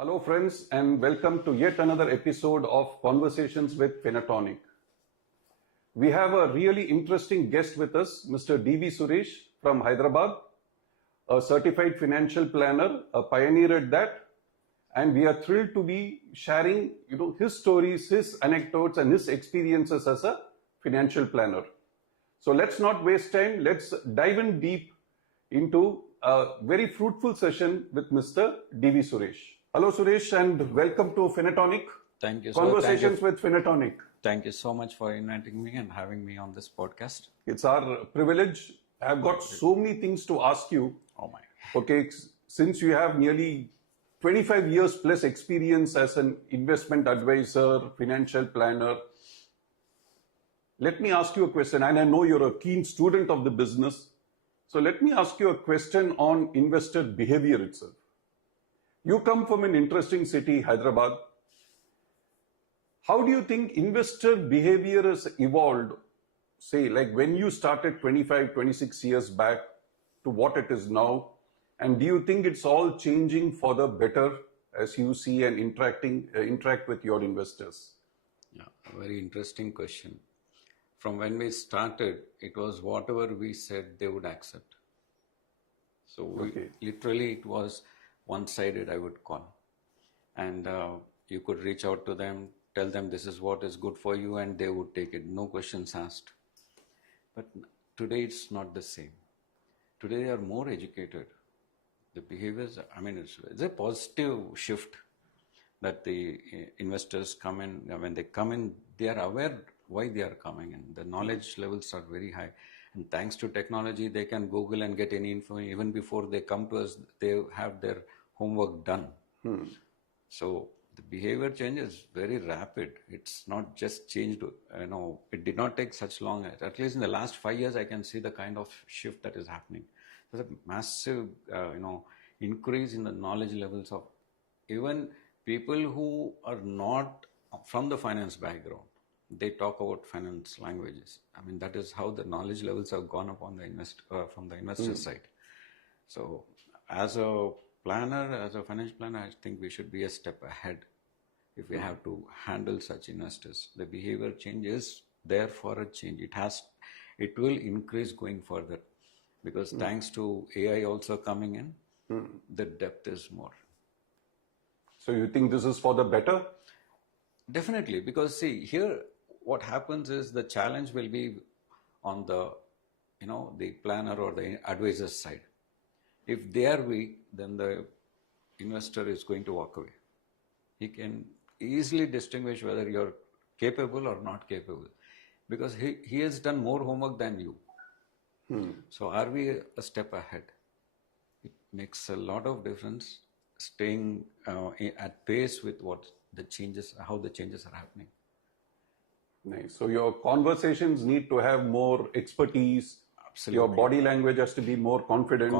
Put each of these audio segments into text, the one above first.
Hello friends and welcome to yet another episode of Conversations with Finatoniq. We have a really interesting guest with us, Mr. D.V. Suresh from Hyderabad, a certified financial planner, a pioneer at that, and we are thrilled to be sharing his stories, his anecdotes and his experiences as a financial planner. So let's not waste time, let's dive in deep into a very fruitful session with Mr. D.V. Suresh. Hello Suresh and welcome to Finatoniq. Thank you. Conversations with Finatoniq. Thank you so much for inviting me and having me on this podcast. It's our privilege. I've got so many things to ask you. Oh my. Okay, since you have nearly 25 years plus experience as an investment advisor, financial planner, let me ask you a question. And I know you're a keen student of the business. So let me ask you a question on investor behavior itself. You come from an interesting city, Hyderabad. How do you think investor behavior has evolved, say, like when you started 25, 26 years back to what it is now? And do you think it's all changing for the better as you see and interact with your investors? Yeah, a very interesting question. From when we started, it was whatever we said they would accept. So literally it was one-sided, I would call. And you could reach out to them, tell them this is what is good for you, and they would take it, no questions asked. But today it's not the same. Today they are more educated. The behaviors, it's a positive shift that the investors come in. When they come in, they are aware why they are coming in. The knowledge levels are very high. And thanks to technology, they can Google and get any info. Even before they come to us, they have their homework done. So the behavior change is very rapid. It's not just changed, it did not take such long. At least in the last 5 years, I can see the kind of shift that is happening. There's a massive, increase in the knowledge levels of even people who are not from the finance background. They talk about finance languages. That is how the knowledge levels have gone up on the from the investor side. So as a planner, as a financial planner, I think we should be a step ahead if we have to handle such investors. The behavior change is there for a change. It will increase going further because thanks to AI also coming in, the depth is more. So you think this is for the better? Definitely, because see, here what happens is the challenge will be on the, the planner or the advisor's side. If they are weak, then the investor is going to walk away. He can easily distinguish whether you're capable or not capable because he has done more homework than you. So are we a step ahead? It makes a lot of difference staying at pace with how the changes are happening. Nice. So your conversations need to have more expertise. Absolutely. Your body language has to be more confident.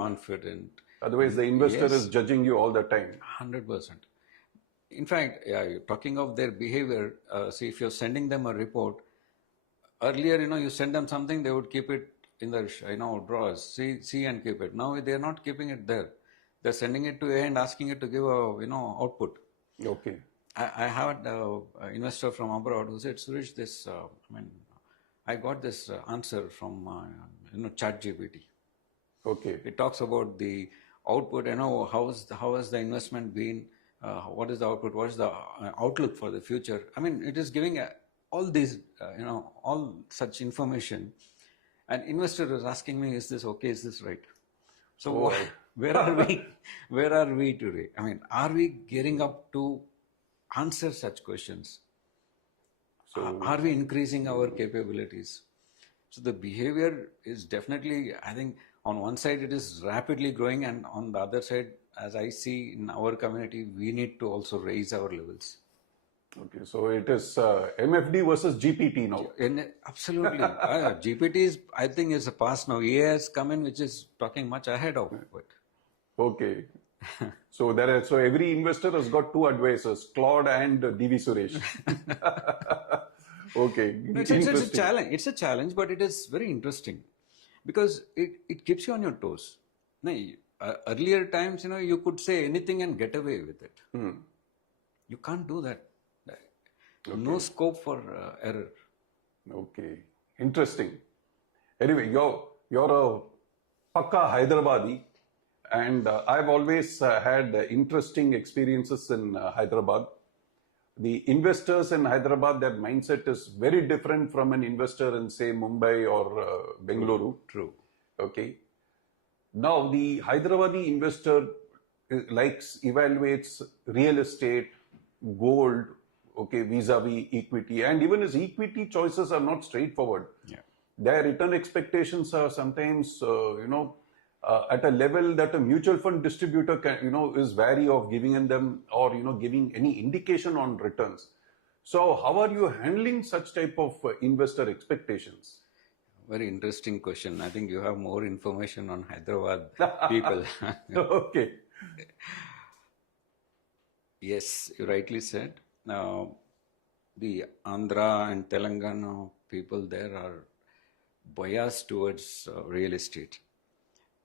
Otherwise, the investor is judging you all the time. 100%. In fact, talking of their behavior, see, if you're sending them a report, earlier, you send them something, they would keep it in their, drawers, see and keep it. Now they're not keeping it there. They're sending it to A and asking it to give a, output. Okay. I had an investor from abroad who said, Suresh, I got this answer from, ChatGPT. Okay. It talks about the output, how has the investment been, what is the output, what is the outlook for the future. It is giving all these, all such information. And investor was asking me, is this okay, is this right? So where are we? Where are we today? Are we gearing up to answer such questions? So are we increasing our capabilities? So the behavior is definitely, I think, on one side it is rapidly growing, and on the other side, as I see in our community, we need to also raise our levels. Okay, so it is MFD versus GPT now. Absolutely. GPT is, I think, is a past now. AI has come in, which is talking much ahead of it. Okay. So every investor has got two advisors, Claude and D.V. Suresh. Okay. It's a challenge. It's a challenge, but it is very interesting because it keeps you on your toes. Earlier times, you could say anything and get away with it. You can't do that. No scope for error. Okay, interesting. Anyway, you're a Pakka Hyderabadi, and I've always had interesting experiences in Hyderabad. The investors in Hyderabad, their mindset is very different from an investor in, say, Mumbai or Bengaluru. True. Okay. Now, the Hyderabadi investor evaluates real estate, gold, okay, vis-a-vis equity, and even his equity choices are not straightforward. Yeah. Their return expectations are sometimes, at a level that a mutual fund distributor can, is wary of giving them or, giving any indication on returns. So how are you handling such type of investor expectations? Very interesting question. I think you have more information on Hyderabad people. Okay. Yes, you rightly said. Now, the Andhra and Telangana people there are biased towards real estate.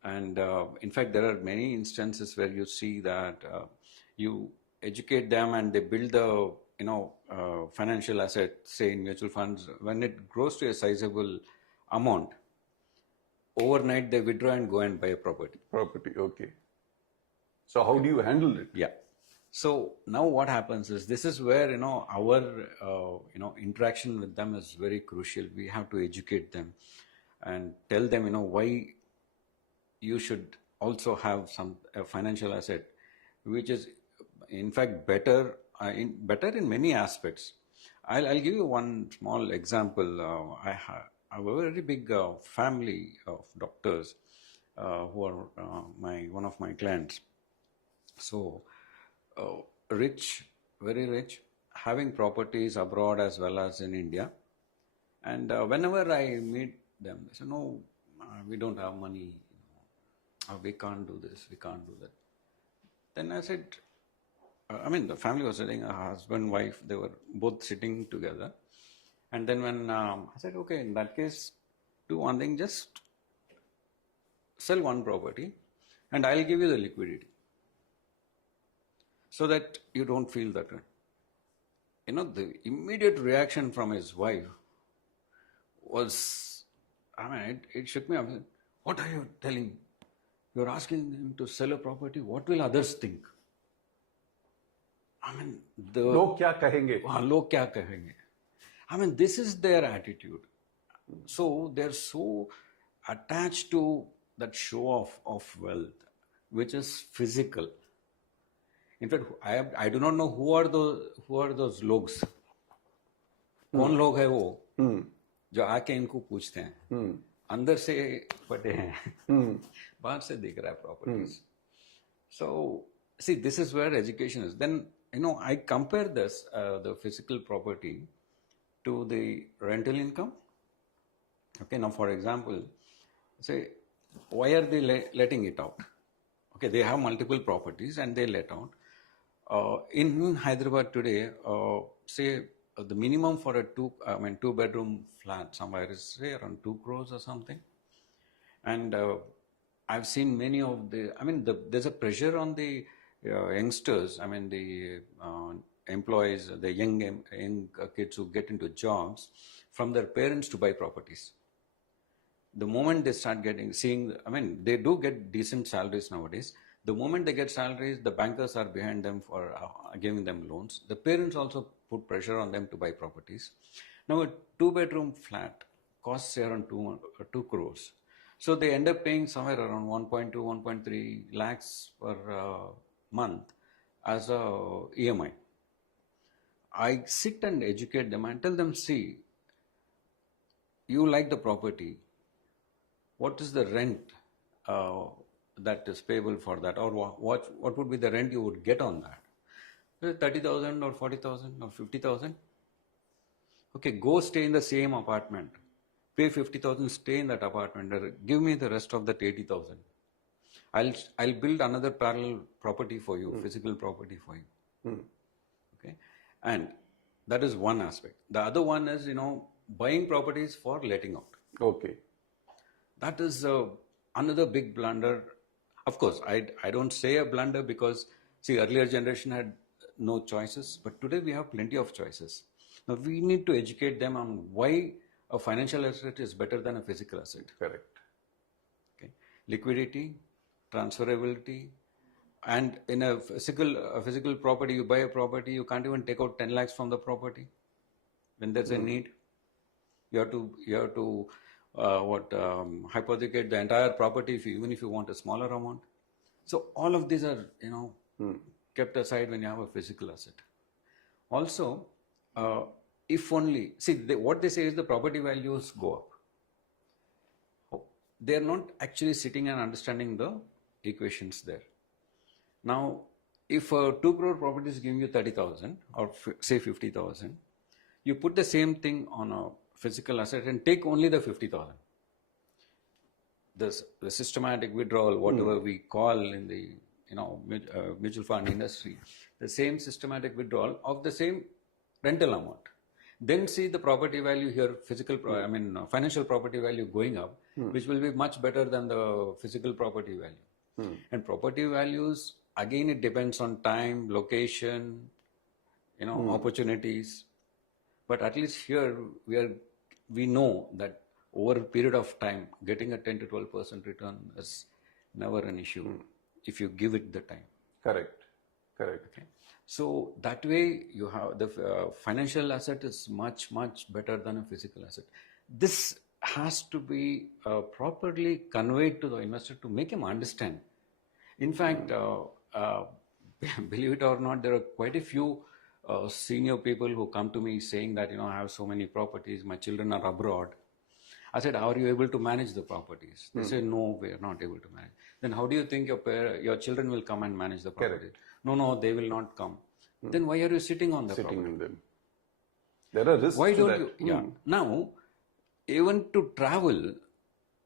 And in fact, there are many instances where you see that you educate them and they build the financial asset, say in mutual funds. When it grows to a sizable amount, overnight they withdraw and go and buy a property. Okay. So how do you handle it? Yeah. So now what happens is, this is where our interaction with them is very crucial. We have to educate them and tell them why you should also have a financial asset, which is in fact better in many aspects. I'll give you one small example. I have a very big family of doctors who are one of my clients. So rich, very rich, having properties abroad as well as in India. And whenever I meet them, they say, no, we don't have money. We can't do this, we can't do that. Then I said, the family was sitting, a husband, wife, they were both sitting together. And then when I said, okay, in that case, do one thing, just sell one property and I'll give you the liquidity so that you don't feel that. The immediate reaction from his wife was, it shook me up. What are you telling me? You're asking him to sell a property. What will others think? Log kya kahenge? Log kya kahenge? This is their attitude. So they're so attached to that show off of wealth, which is physical. In fact, I do not know who are those logs. कौन लोग है वो जो आके इनको पूछते हैं, अंदर से पटे हैं, बाहर से दिख रहा है properties. So see, this is where education is. Then I compare this the physical property to the rental income. Okay, now for example, say, why are they letting it out? Okay, they have multiple properties and they let out. In Hyderabad today, say the minimum for a two-bedroom flat somewhere is say around 2 crores or something. And I've seen many of there's a pressure on the youngsters, the employees, the young kids who get into jobs from their parents to buy properties. The moment they start they do get decent salaries nowadays. The moment they get salaries, the bankers are behind them for giving them loans. The parents also put pressure on them to buy properties. Now a 2-bedroom flat costs around 2 crores. So they end up paying somewhere around 1.2, 1.3 lakhs per month as a EMI. I sit and educate them and tell them, see, you like the property. What is the rent that is payable for that, or what would be the rent you would get on that? 30,000 or 40,000 or 50,000. Okay, go stay in the same apartment. Pay 50,000, stay in that apartment. Give me the rest of that 80,000. I'll build another parallel property for you, physical property for you. Okay, and that is one aspect. The other one is buying properties for letting out. Okay. That is another big blunder. Of course, I don't say a blunder because, see, earlier generation had no choices, but today we have plenty of choices. Now we need to educate them on why a financial asset is better than a physical asset. Correct. Okay. Liquidity, transferability, and in a physical property, you buy a property, you can't even take out 10 lakhs from the property when there's a need. You have to hypothecate the entire property even if you want a smaller amount. So all of these are kept aside when you have a physical asset. Also, if only what they say is the property values go up. They are not actually sitting and understanding the equations there. Now, if a 2 crore property is giving you 30,000 or say 50,000, you put the same thing on a physical asset and take only the 50,000. The systematic withdrawal, whatever we call in the mutual fund industry, the same systematic withdrawal of the same rental amount. Then see the property value here, financial property value going up, which will be much better than the physical property value. And property values, again, it depends on time, location, opportunities. But at least here we know that over a period of time, getting a 10 to 12% return is never an issue if you give it the time. Correct. Okay. So that way you have the financial asset is much, much better than a physical asset. This has to be properly conveyed to the investor to make him understand. In fact, believe it or not, there are quite a few senior people who come to me saying that, I have so many properties, my children are abroad. I said, how are you able to manage the properties? They said, no, we are not able to manage. Then how do you think your children will come and manage the property? No, they will not come. Then why are you sitting on the property? In them. There are risks. Why to don't that. you? Yeah. Now, even to travel,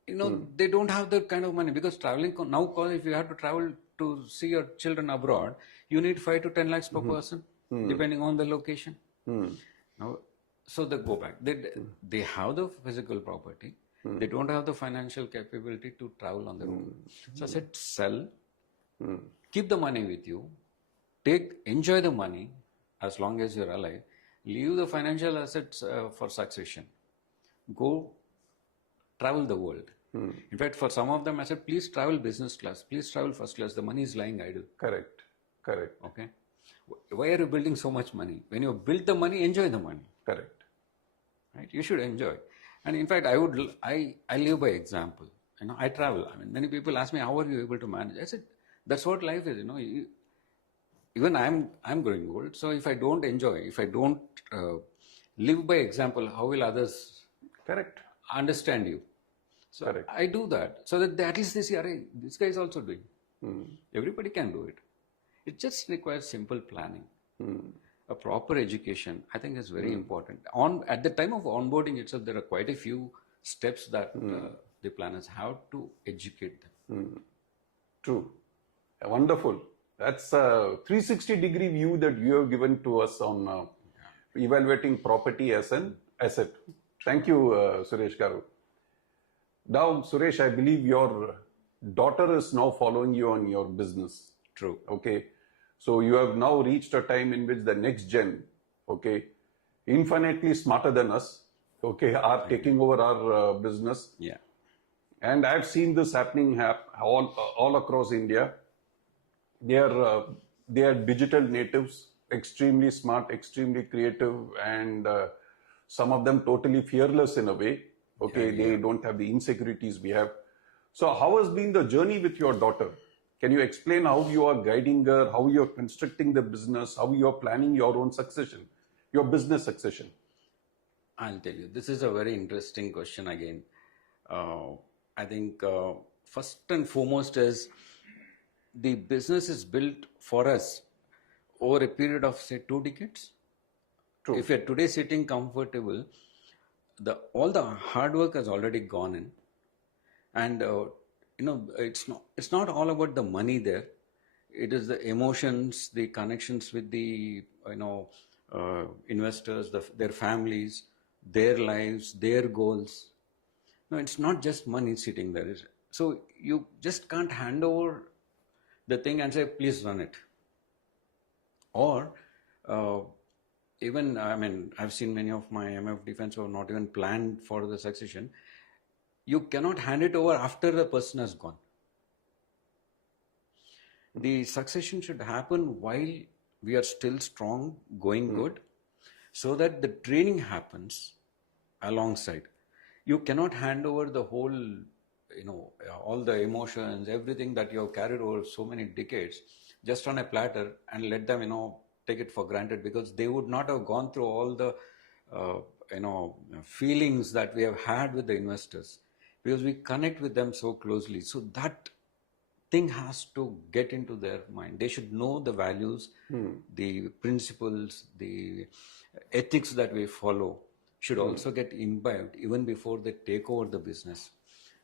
they don't have that kind of money because traveling now, if you have to travel to see your children abroad, you need 5 to 10 lakhs per person, depending on the location. Now, so they go back. They have the physical property. They don't have the financial capability to travel on their own. So I said, sell, keep the money with you, enjoy the money as long as you're alive, leave the financial assets for succession. Go travel the world. In fact, for some of them, I said, please travel business class, please travel first class. The money is lying idle. Correct. Okay. Why are you building so much money? When you build the money, enjoy the money. Correct. Right? You should enjoy. And in fact, I live by example. I travel. Many people ask me, how are you able to manage? I said, that's what life is. Even I'm growing old. So if I don't enjoy, if I don't live by example, how will others understand you? So I do that so that at least they see, this guy is also doing. Everybody can do it. It just requires simple planning. A proper education, I think, is very important. At the time of onboarding itself, there are quite a few steps that the planners have to educate them. True. Wonderful. That's a 360-degree view that you have given to us on evaluating property as an asset. Thank you, Suresh Garu. Now, Suresh, I believe your daughter is now following you on your business. True. Okay. So you have now reached a time in which the next gen, infinitely smarter than us, are taking over our business. Yeah. And I've seen this happening all across India. They are digital natives, extremely smart, extremely creative, and some of them totally fearless in a way. They don't have the insecurities we have. So how has been the journey with your daughter? Can you explain how you are guiding her, how you are constructing the business, how you are planning your own succession, your business succession? I'll tell you. This is a very interesting question again. I think first and foremost is the business is built for us over a period of, say, 2 decades. True. If you're today sitting comfortable, all the hard work has already gone in. And it's not all about the money there. It is the emotions, the connections with the investors, their families, their lives, their goals. No, it's not just money sitting there. So you just can't hand over the thing and say, please run it. Or even, I mean, I've seen many of my MF defense who have not even planned for the succession. You cannot hand it over after the person has gone. The succession should happen while we are still strong, going good, so that the training happens alongside. You cannot hand over the whole, all the emotions, everything that you have carried over so many decades just on a platter and let them, take it for granted, because they would not have gone through all the, feelings that we have had with the investors, because we connect with them so closely. So that thing has to get into their mind. They should know the values, the principles, the ethics that we follow should also get imbibed even before they take over the business.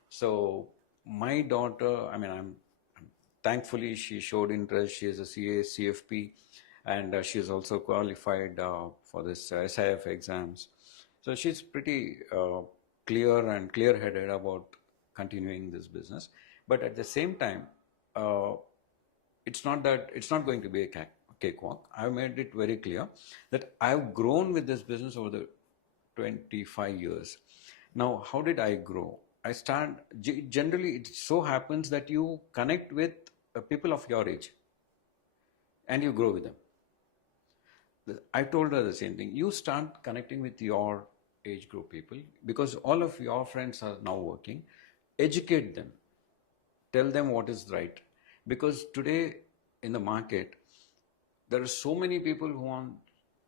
So my daughter, I mean, I'm thankfully she showed interest. She is a CA, CFP, and she is also qualified for this SIF exams. So she's pretty clear and clear-headed about continuing this business. But at the same time, it's not going to be a cakewalk. I've made it very clear that I've grown with this business over the 25 years. Now, how did I grow? Generally, it so happens that you connect with people of your age and you grow with them. I told her the same thing. You start connecting with your age group people, because all of your friends are now working. Educate them. Tell them what is right. Because today in the market, there are so many people who want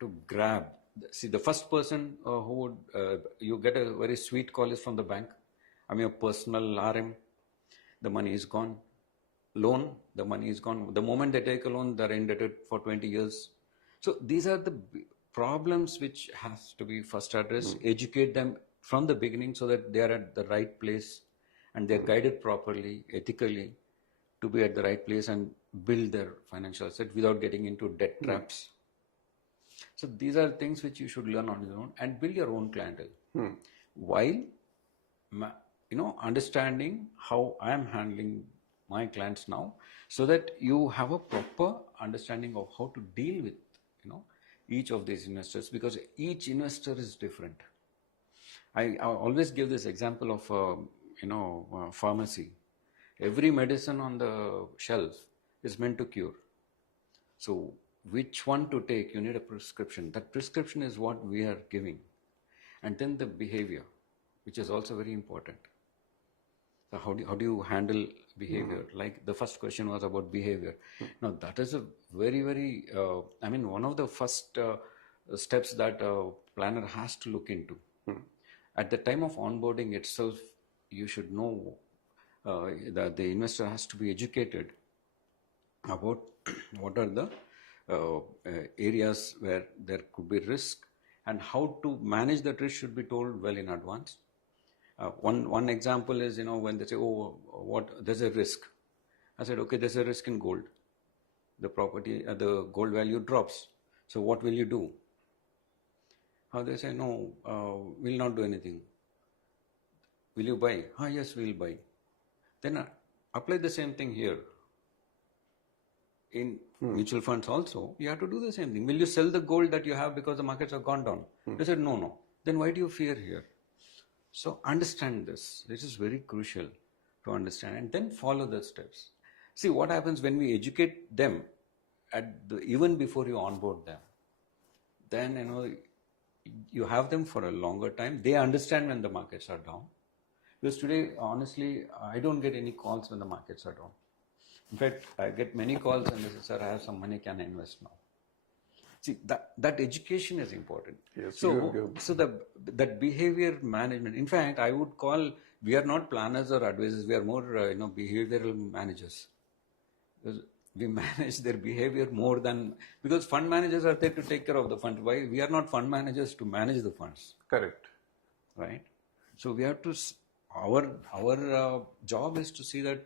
to grab. See, the first person who would, you get a very sweet call is from the bank. I'm your personal RM. The money is gone. Loan, the money is gone. The moment they take a loan, they're indebted for 20 years. So these are the problems which has to be first addressed. Educate them from the beginning so that they are at the right place and they're guided properly, ethically, to be at the right place and build their financial asset without getting into debt traps. So these are things which you should learn on your own and build your own clientele. While, understanding how I am handling my clients now, so that you have a proper understanding of how to deal with, each of these investors, because each investor is different. I always give this example of, pharmacy. Every medicine on the shelf is meant to cure. So which one to take? You need a prescription. That prescription is what we are giving. And then the behavior, which is also very important. So how do you handle behavior? Like the first question was about behavior. Now that is a very, very, one of the first steps that a planner has to look into. At the time of onboarding itself, you should know that the investor has to be educated about what are the areas where there could be risk, and how to manage that risk should be told well in advance. One example is, when they say, there's a risk. I said, okay, there's a risk in gold. The property, the gold value drops. So what will you do? They say, no, we'll not do anything. Will you buy? Yes, we'll buy. Then apply the same thing here. In mutual funds also, you have to do the same thing. Will you sell the gold that you have because the markets have gone down? They said, no. Then why do you fear here? So understand this. This is very crucial to understand, and then follow the steps. See what happens when we educate them even before you onboard them. Then you have them for a longer time. They understand when the markets are down. Because today, honestly, I don't get any calls when the markets are down. In fact, I get many calls and they say, sir, I have some money, can I invest now? See, that education is important. Yes, so that behavior management, in fact, I would call, we are not planners or advisors, we are more, behavioral managers. Because we manage their behavior more than, because fund managers are there to take care of the funds. Why? We are not fund managers to manage the funds. Correct. Right? So we have to, our job is to see that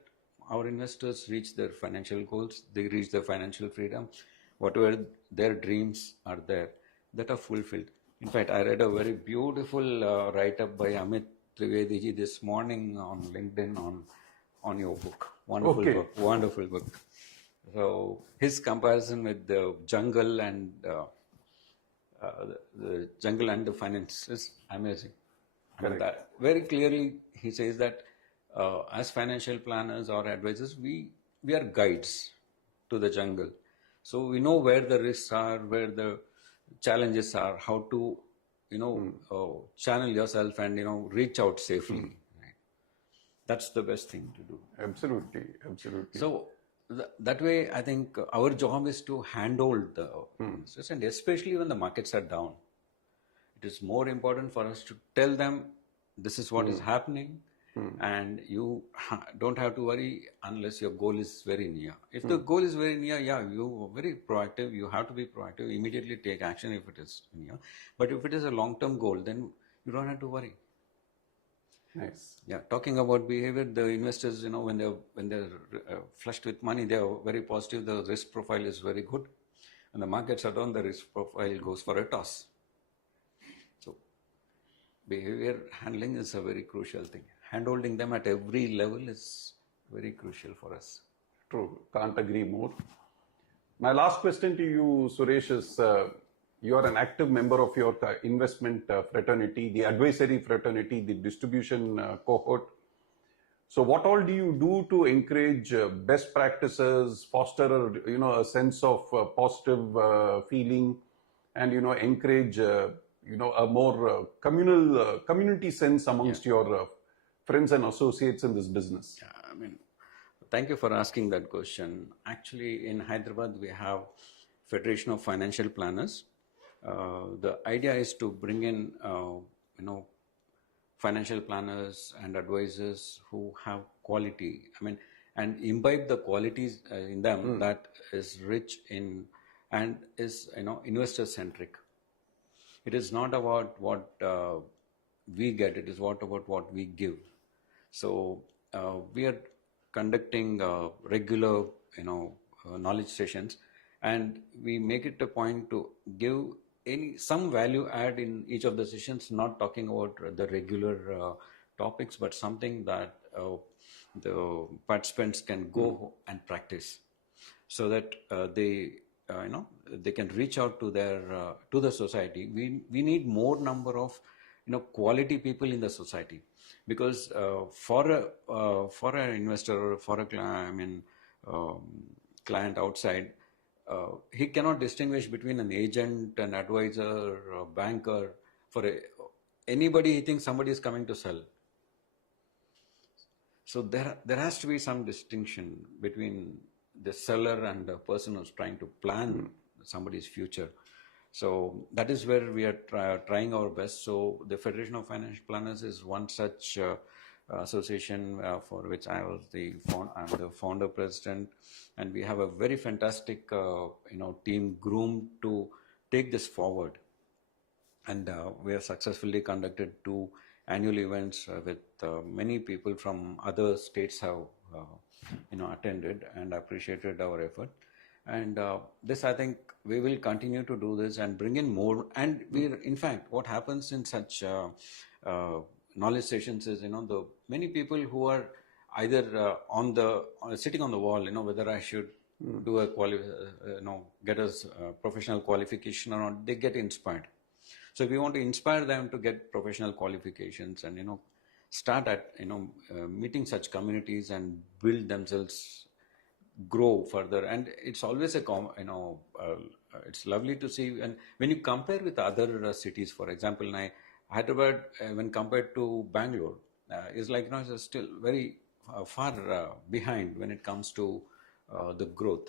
our investors reach their financial goals, they reach their financial freedom, whatever their dreams are there, that are fulfilled. In fact, I read a very beautiful write-up by Amit Trivedi this morning on LinkedIn on your book. Wonderful book. So his comparison with the jungle and the jungle and the finance is amazing. Correct. That very clearly he says that as financial planners or advisors, we are guides to the jungle. So we know where the risks are, where the challenges are, how to, channel yourself and, reach out safely. Right? That's the best thing to do. Absolutely, absolutely. So that way, I think our job is to handhold the investors, and especially when the markets are down, it is more important for us to tell them this is what is happening, and you don't have to worry unless your goal is very near. If the goal is very near, you are very proactive. You have to be proactive. Immediately take action if it is near. But if it is a long-term goal, then you don't have to worry. Nice. Yeah, talking about behavior, the investors, when they're flushed with money, they are very positive. The risk profile is very good. When the markets are down, the risk profile goes for a toss. So, behavior handling is a very crucial thing. Handholding them at every level is very crucial for us. True. Can't agree more. My last question to you, Suresh, is you are an active member of your investment fraternity, the advisory fraternity, the distribution cohort. So what all do you do to encourage best practices, foster a sense of positive feeling, and encourage a more communal community sense amongst your friends and associates in this business? I mean, thank you for asking that question. Actually, in Hyderabad, we have Federation of Financial Planners. The idea is to bring in, financial planners and advisors who have quality. I mean, and imbibe the qualities in them that is rich in and is, investor centric. It is not about what we get. It is about what we give. So we are conducting regular, knowledge sessions, and we make it a point to give some value add in each of the sessions, not talking about the regular topics, but something that the participants can go and practice, so that they can reach out to their to the society. We need more number of quality people in the society, because for an investor or for a client outside, he cannot distinguish between an agent, an advisor, a banker. For anybody, he thinks somebody is coming to sell. So there has to be some distinction between the seller and the person who's trying to plan somebody's future. So that is where we are trying our best. So the Federation of Financial Planners is one such association for which I'm the founder president, and we have a very fantastic team groomed to take this forward. And we have successfully conducted 2 annual events with many people from other states have attended and appreciated our effort. And this, I think, we will continue to do this and bring in more. And in fact, what happens in such knowledge sessions is, the many people who are either sitting on the wall, whether I should do get a professional qualification or not, they get inspired. So we want to inspire them to get professional qualifications and, start at, meeting such communities and build themselves, grow further. And it's always it's lovely to see. And when you compare with other cities, for example, Hyderabad, when compared to Bangalore, is like, it's still very far behind when it comes to the growth.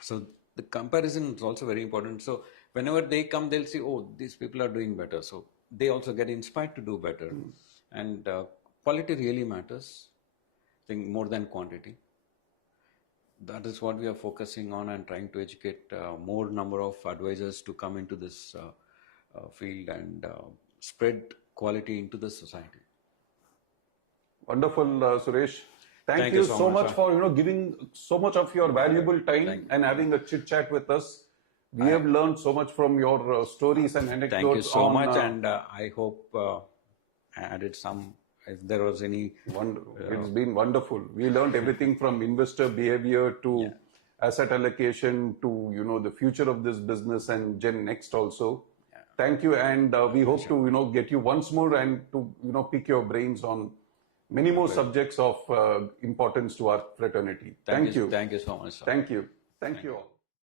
So the comparison is also very important. So whenever they come, they'll see, oh, these people are doing better. So they also get inspired to do better. And quality really matters, I think, more than quantity. That is what we are focusing on, and trying to educate more number of advisors to come into this field and spread quality into the society. Wonderful, Suresh. Thank you so much for giving so much of your valuable time and having a chit chat with us. We have learned so much from your stories and anecdotes. Thank you so much, and I hope I added some. If there was any, it's been wonderful. We learned everything from investor behavior to asset allocation to, you know, the future of this business and Gen Next also. Yeah. Thank you, and we hope to, you know, get you once more and to, you know, pick your brains on many more subjects of importance to our fraternity. Thank you. Thank you so much, sir. Thank you. Thank you all.